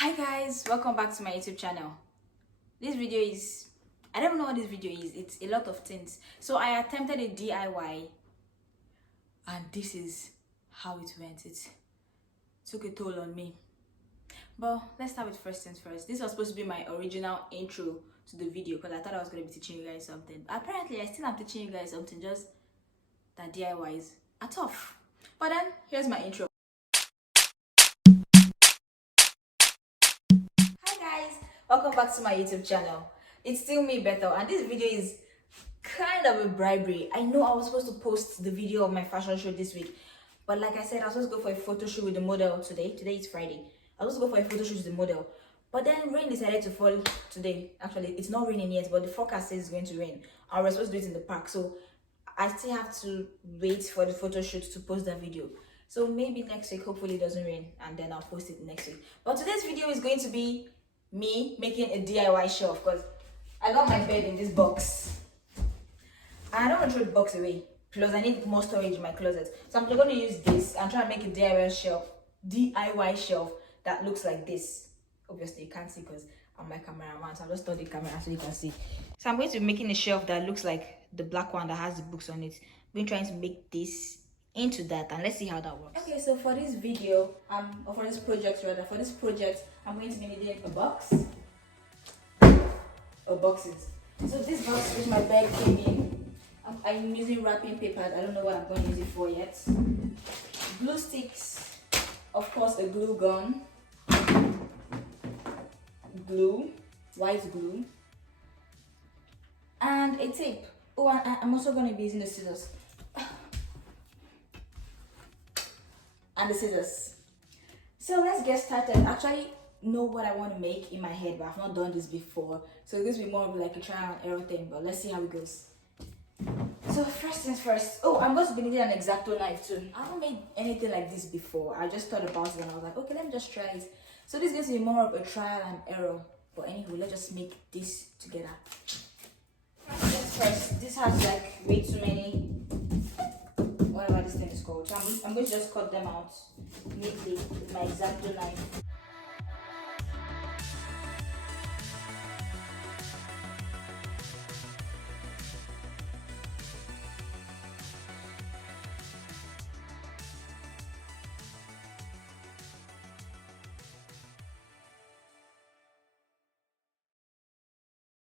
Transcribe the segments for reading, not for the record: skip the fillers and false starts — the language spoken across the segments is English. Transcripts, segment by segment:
Hi guys, welcome back to my YouTube channel. This video is, I don't know what this video is. It's a lot of things. So I attempted a DIY and this is how it went. It took a toll on me. But let's start with first things first. This was supposed to be my original intro to the video because I thought I was going to be teaching you guys something. Apparently I still am teaching you guys something, just that DIYs are tough. But then here's my intro. Welcome back to my YouTube channel. It's still me, Bethel, and this video is kind of a bribery. I know I was supposed to post the video of my fashion show this week, but like I said, I was supposed to go for a photo shoot with the model today. Today is Friday. I was supposed to go for a photo shoot with the model, but then rain decided to fall today. Actually, it's not raining yet, but the forecast says it's going to rain. And we're supposed to do it in the park, so I still have to wait for the photo shoot to post that video. So maybe next week, hopefully it doesn't rain, and then I'll post it next week. But today's video is going to be me making a DIY shelf because I got my bed in this box and I don't want to throw the box away, plus I need more storage in my closet, so I'm going to use this and try and make a DIY shelf that looks like this. Obviously you can't see because I'm my cameraman, so I'll just turn the camera so you can see. So I'm going to be making a shelf that looks like the black one that has the books on it. We're trying to make this into that, and let's see how that works. Okay, so for this video, or for this project rather, I'm going to be needing a box or boxes. So this box which my bag came in, I'm using wrapping paper. I don't know what I'm going to use it for yet. Glue sticks, of course, a glue gun, glue, white glue, and a tape. Oh, I'm also going to be using the scissors. And the scissors. So let's get started. Actually know what I want to make in my head, but I've not done this before, so this will be more of like a trial and error thing, but let's see how it goes. So first things first. Oh, I'm going to be needing an X-Acto knife too. I haven't made anything like this before. I just thought about it and I was like, okay, let me just try it. So this is going to be more of a trial and error, but anyway, let's just make this together. First, this has like way too many, whatever this thing is called. So I'm going to just cut them out neatly with my X-Acto knife.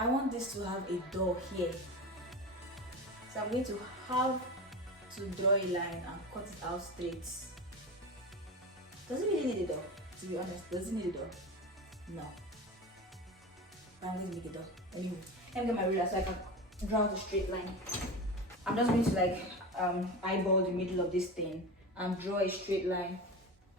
I want this to have a door here. So I'm going to have to draw a line and cut it out straight. Does it really need a door? To be honest, does it need a door? No. But I'm going to make a door. Anyway, let me get my ruler so I can draw the straight line. I'm just going to like eyeball the middle of this thing and draw a straight line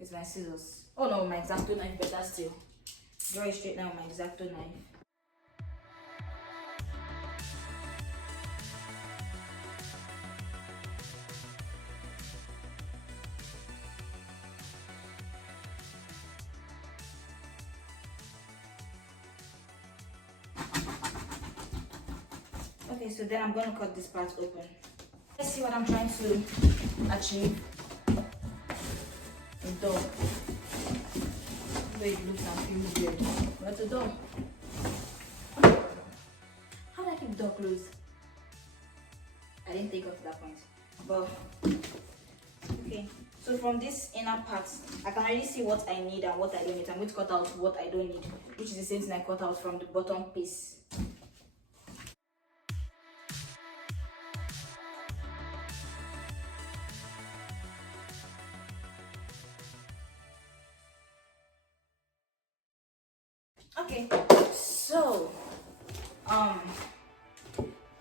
with my scissors. Oh no, my X-Acto knife, better still. Draw a straight line with my X-Acto knife. Okay, so then I'm going to cut this part open. Let's see what I'm trying to achieve. A door. The way it looks and feels weird. But it's a door. How do I keep the door closed? I didn't think of that point. But, okay. So from this inner part, I can already see what I need and what I don't need. I'm going to cut out what I don't need, which is the same thing I cut out from the bottom piece. Okay, so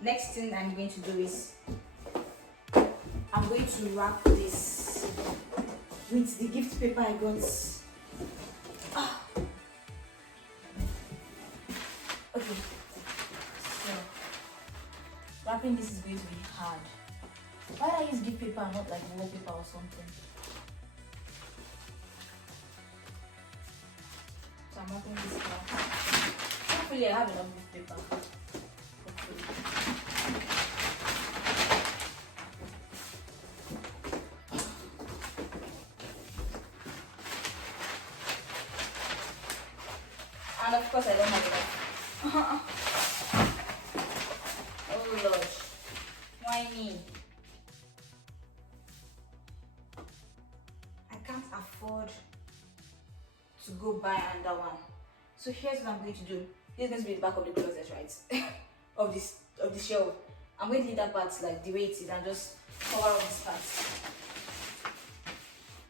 next thing I'm going to do is I'm going to wrap this with the gift paper I got. Okay, so wrapping this is going to be hard. Why do I use gift paper and not like wallpaper or something? So I'm wrapping this now. Hopefully I have enough gift paper. Hopefully. And of course I don't have enough. Oh Lord. Why me? I can't afford to go buy another one. So here's what I'm going to do. This is going to be the back of the closet, right? of the shelf. I'm going to leave that part like the way it is and just cover up this part.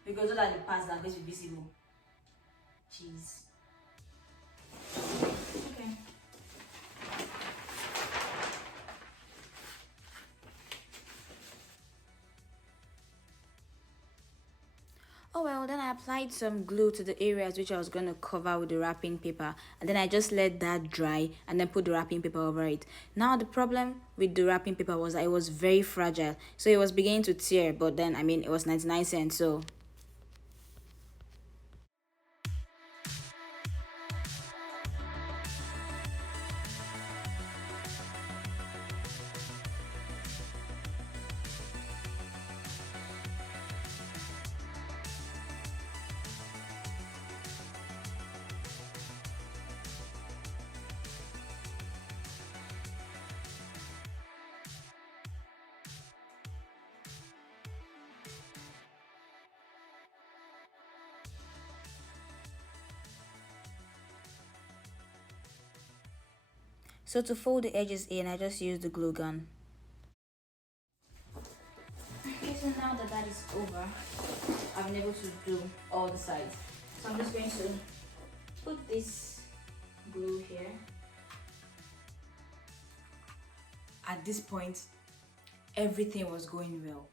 Because those are the parts that are going to be visible. Jeez. Okay. Oh well, then I applied some glue to the areas which I was going to cover with the wrapping paper, and then I just let that dry and then put the wrapping paper over it. Now the problem with the wrapping paper was that it was very fragile, so it was beginning to tear, but then I mean it was 99 cents, so to fold the edges in, I just used the glue gun. Okay, so now that is over, I've been able to do all the sides. So I'm just going to put this glue here. At this point, everything was going well,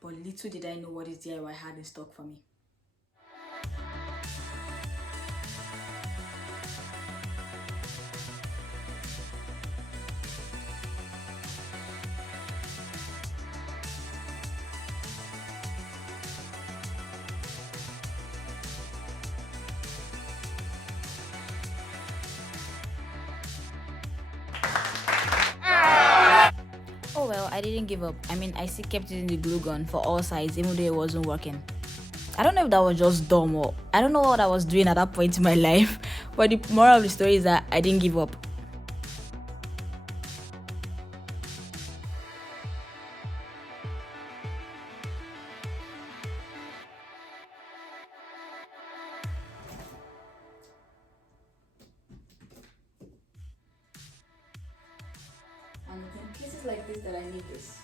but little did I know what this DIY had in stock for me. Oh well, I didn't give up. I mean, I still kept using the glue gun for all sides, even though it wasn't working. I don't know if that was just dumb or I don't know what I was doing at that point in my life, but the moral of the story is that I didn't give up. And it's in cases like this that I need this.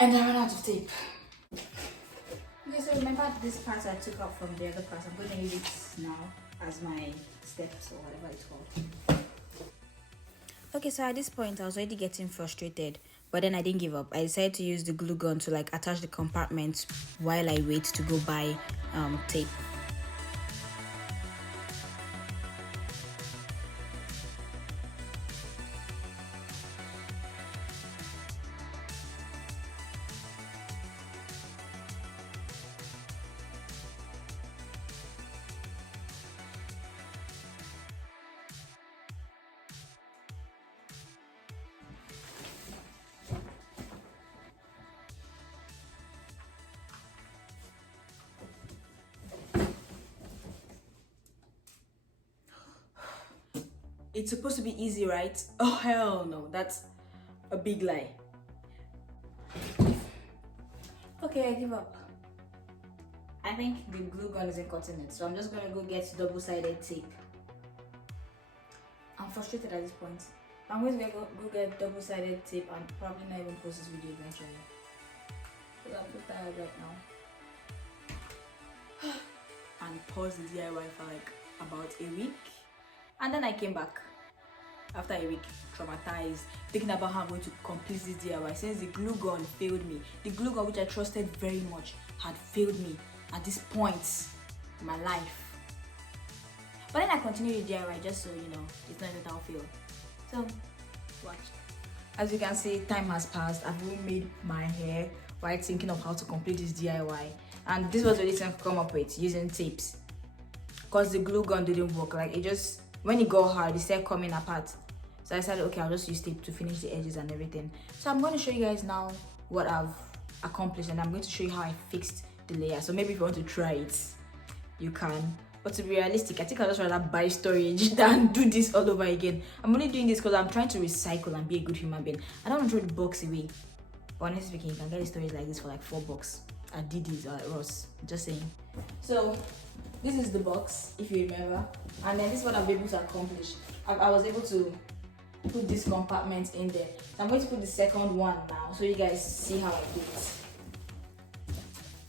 And I ran out of tape. Okay, so remember this part I took out from the other part. I'm going to use it now as my steps or whatever it's called. Okay, so at this point I was already getting frustrated, but then I didn't give up. I decided to use the glue gun to like attach the compartments while I wait to go buy tape. It's supposed to be easy, right? Oh hell no, that's a big lie. Okay, I give up. I think the glue gun isn't cutting it, so I'm just gonna go get double-sided tape. I'm frustrated at this point. I'm going to go get double-sided tape and probably not even post this video eventually. because I'm so tired right now. And paused the DIY for like about a week, and then I came back after a week, traumatized, thinking about how I'm going to complete this DIY since the glue gun failed me. The glue gun, which I trusted very much, had failed me at this point in my life. But then I continued the DIY just so you know it's not that I'll fail. So watch. As you can see, time has passed. I've even made my hair while thinking of how to complete this DIY, and this was the only thing I could come up with using tapes because the glue gun didn't work. Like it just, when it got hard, it started coming apart. So I decided, okay, I'll just use tape to finish the edges and everything. So I'm going to show you guys now what I've accomplished, and I'm going to show you how I fixed the layer. So maybe if you want to try it, you can. But to be realistic, I think I'll just rather buy storage than do this all over again. I'm only doing this because I'm trying to recycle and be a good human being. I don't want to throw the box away. But honestly speaking, you can get a storage like this for like $4 at DD's or at Ross. Just saying. So this is the box, if you remember. And then this is what I've been able to accomplish. I was able to put this compartment in there. So I'm going to put the second one now so you guys see how I do it.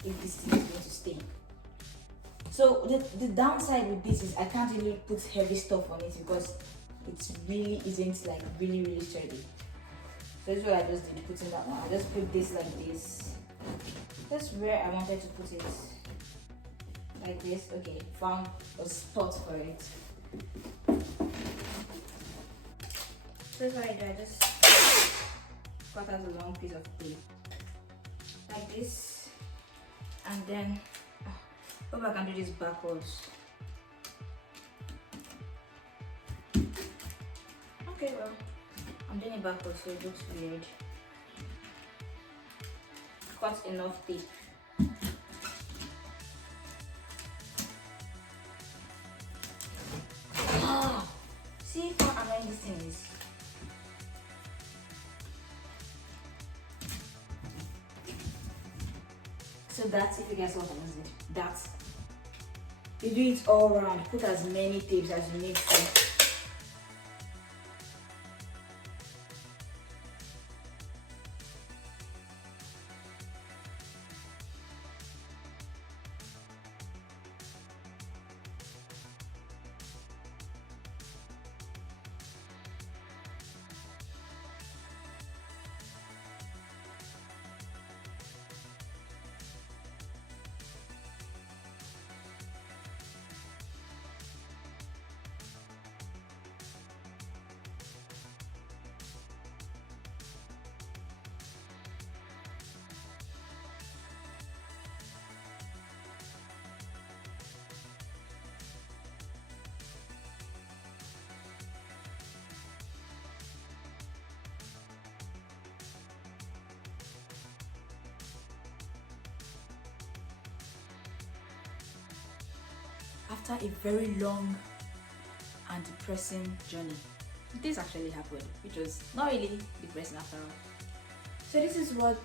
If this thing is going to stay. So the downside with this is I can't really put heavy stuff on it because it really isn't like really sturdy. So this is what I just did, putting that one. I just put this like this. That's where I wanted to put it. Like this. Okay, found a spot for it. So that's what I do. I just cut out a long piece of tape like this, and then hope I can do this backwards. Okay, well, I'm doing it backwards so it looks weird. Cut enough tape. See how annoying this thing is. So that's, if you guys want to use it, that's, you do it all around. Put as many tapes as you need to. After a very long and depressing journey, this actually happened, which was not really depressing after all. So this is what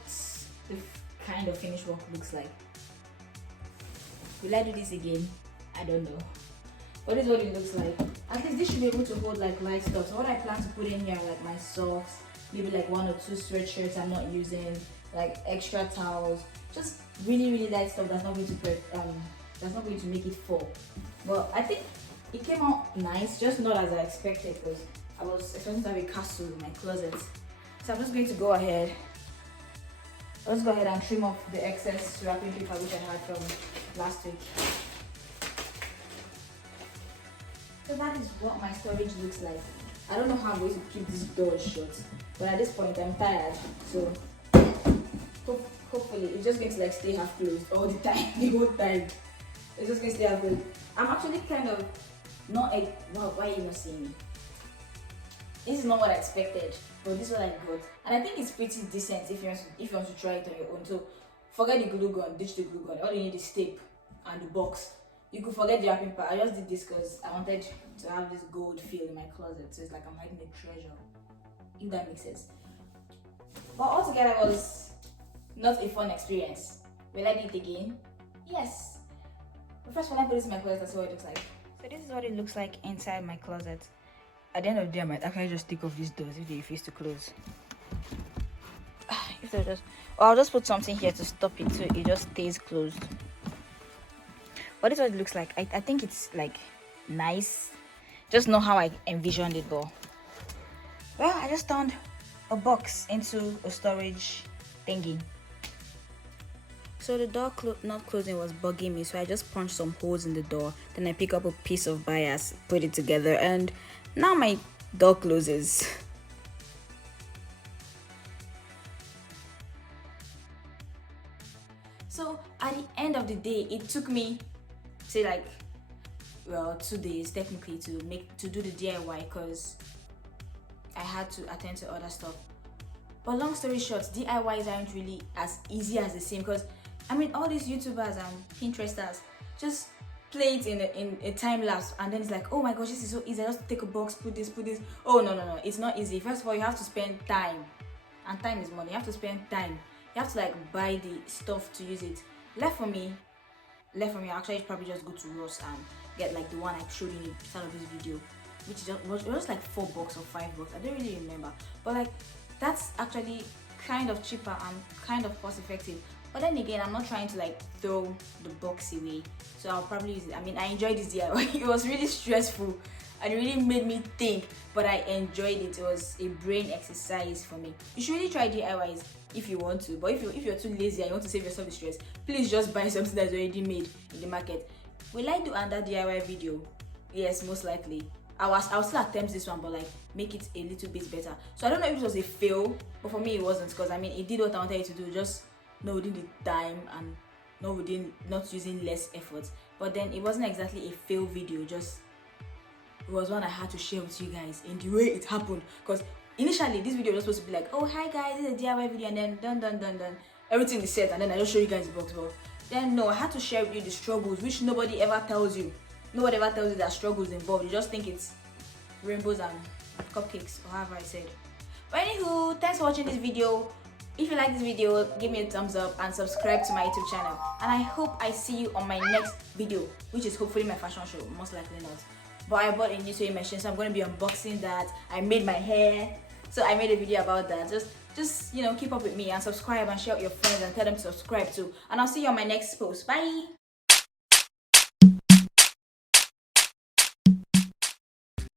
the kind of finished work looks like. Will I do this again? I don't know. But this is what it looks like. At least this should be able to hold like light stuff. So what I plan to put in here are like my socks, maybe like 1 or 2 sweatshirts I'm not using, like extra towels, just really light stuff that's not going to make it fall. But I think it came out nice, just not as I expected, because I was expecting to have a castle in my closet. So I'm just going to go ahead. Let's go ahead and trim off the excess wrapping paper which I had from last week. So that is what my storage looks like. I don't know how I'm going to keep this door shut, but at this point I'm tired, so hopefully it's just going to like stay half closed all the time, the whole time. It's just going to stay half closed. I'm actually kind of not a, wow, why are you not seeing me? This is not what I expected, but this is what I got. And I think it's pretty decent if you want to try it on your own. So forget the glue gun, ditch the glue gun. All you need is tape and the box. You could forget the wrapping paper. I just did this because I wanted to have this gold feel in my closet. So it's like I'm hiding a treasure, if that makes sense. But altogether it was not a fun experience. Will I do it again? Yes. But first, when I put this in my closet, that's what it looks like. So this is what it looks like inside my closet. At the end of the day, I might actually just take off these doors if they refuse to close. if they just, or I'll just put something here to stop it so it just stays closed. But this is what it looks like. I think it's like nice. Just know how I envisioned it, but well, I just turned a box into a storage thingy. So the door not closing was bugging me, so I just punched some holes in the door. Then I pick up a piece of bias, put it together, and now my door closes. So at the end of the day, it took me, say like, well, 2 days technically to do the DIY because I had to attend to other stuff. But long story short, DIYs aren't really as easy as they seem, because I mean all these YouTubers and Pinteresters just play it in a time lapse, and then it's like, oh my gosh, this is so easy. I just take a box, put this. Oh no, it's not easy. First of all, you have to spend time, and time is money. You have to spend time. You have to like buy the stuff to use it. Left for me, I actually probably just go to Ross and get like the one I showed you in the start of this video, which was just like $4 or $5. I don't really remember, but like that's actually kind of cheaper and kind of cost effective. But then again, I'm not trying to like throw the box away, so I'll probably use it. I mean, I enjoyed this DIY. It was really stressful and it really made me think, but I enjoyed it. It was a brain exercise for me. You should really try DIYs if you want to, but if you're too lazy and you want to save yourself the stress, please just buy something that's already made in the market. Will I do another DIY video? Yes, most likely. I'll still attempt this one, but like make it a little bit better. So I don't know if it was a fail, but for me it wasn't, because I mean it did what I wanted it to do, just not within the time and not using less effort. But then it wasn't exactly a fail video, just it was one I had to share with you guys in the way it happened. Because initially this video was supposed to be like, oh hi guys, this is a DIY video, and then done everything is set, and then I just show you guys the box. But then no, I had to share with you the struggles, which nobody ever tells you. Nobody ever tells you that struggles involved. You just think it's rainbows and cupcakes, or however I said. But anywho, thanks for watching this video. If you like this video, give me a thumbs up and subscribe to my YouTube channel. And I hope I see you on my next video, which is hopefully my fashion show, most likely not. But I bought a new sewing machine, so I'm going to be unboxing that. I made my hair, so I made a video about that. Just you know, keep up with me and subscribe and share with your friends and tell them to subscribe too. And I'll see you on my next post. Bye!